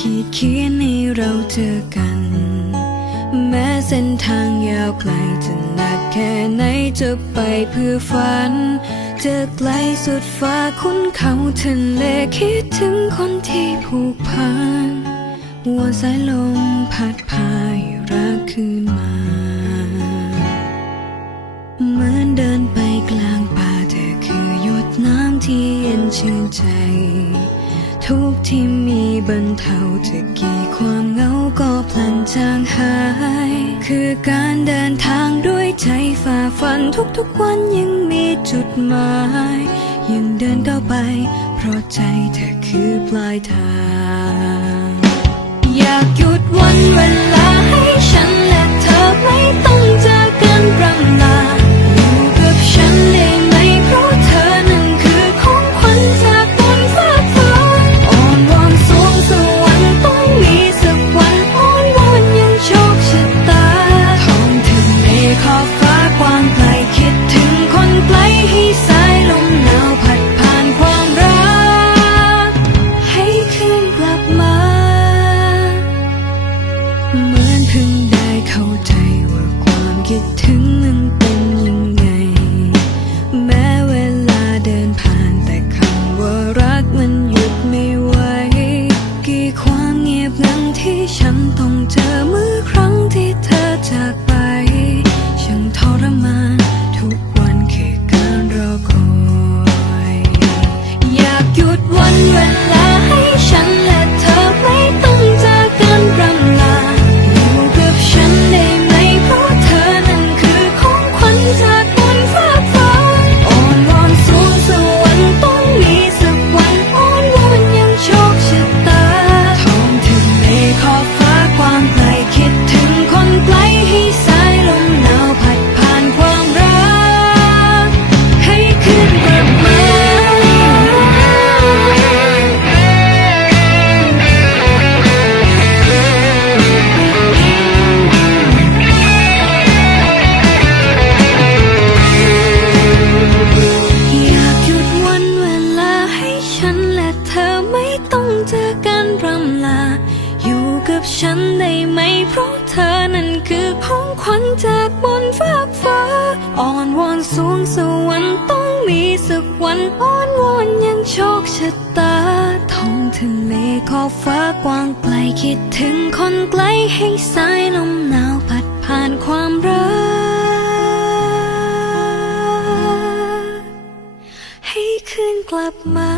ขีดเขียนให้เราเจอกัน แม้เส้นทางยาวไกลจะหนักแค่ไหนจะไปเพื่อฝันจะไกลสุดฟ้าคุ้นเขาทะเลคิดถึงคนที่ผูกพันวอนสายลมพัดพาให้รักคืนมา เหมือนเดินไปกลางป่าเธอคือหยดน้ำที่เย็นชื่นใจ ทุกที่มีบรรเทาจะกี่ความเหงาก็พลันจางหาย คือการเดินทางด้วยใจฝ่าฟันทุกๆวันยังมีจุดหมาย ยังเดินก้าวไป เพราะใจเธอคือปลายทาง อยากหยุดวันเวลาให้ฉันและเธอไม่ต้อง คิดถึงมันเป็นยังไง แม้เวลาเดินผ่านแต่คำว่ารักมันหยุดไม่ไหว กี่ความเงียบงันที่ฉันต้องเจอเมื่อ เจอกันรำลา อยู่กับฉันได้ไหม เพราะเธอนั้นคือของขวัญจากบนฟากฟ้า อ่อนวอนสูงสวรรค์ต้องมีสักวันอ้อนวอนยังโชคชะตาท้องทะเลขอบฟ้ากว้างไกลคิดถึงคนไกลให้สายลมหนาวพัดผ่านความรัก ให้คืนกลับมา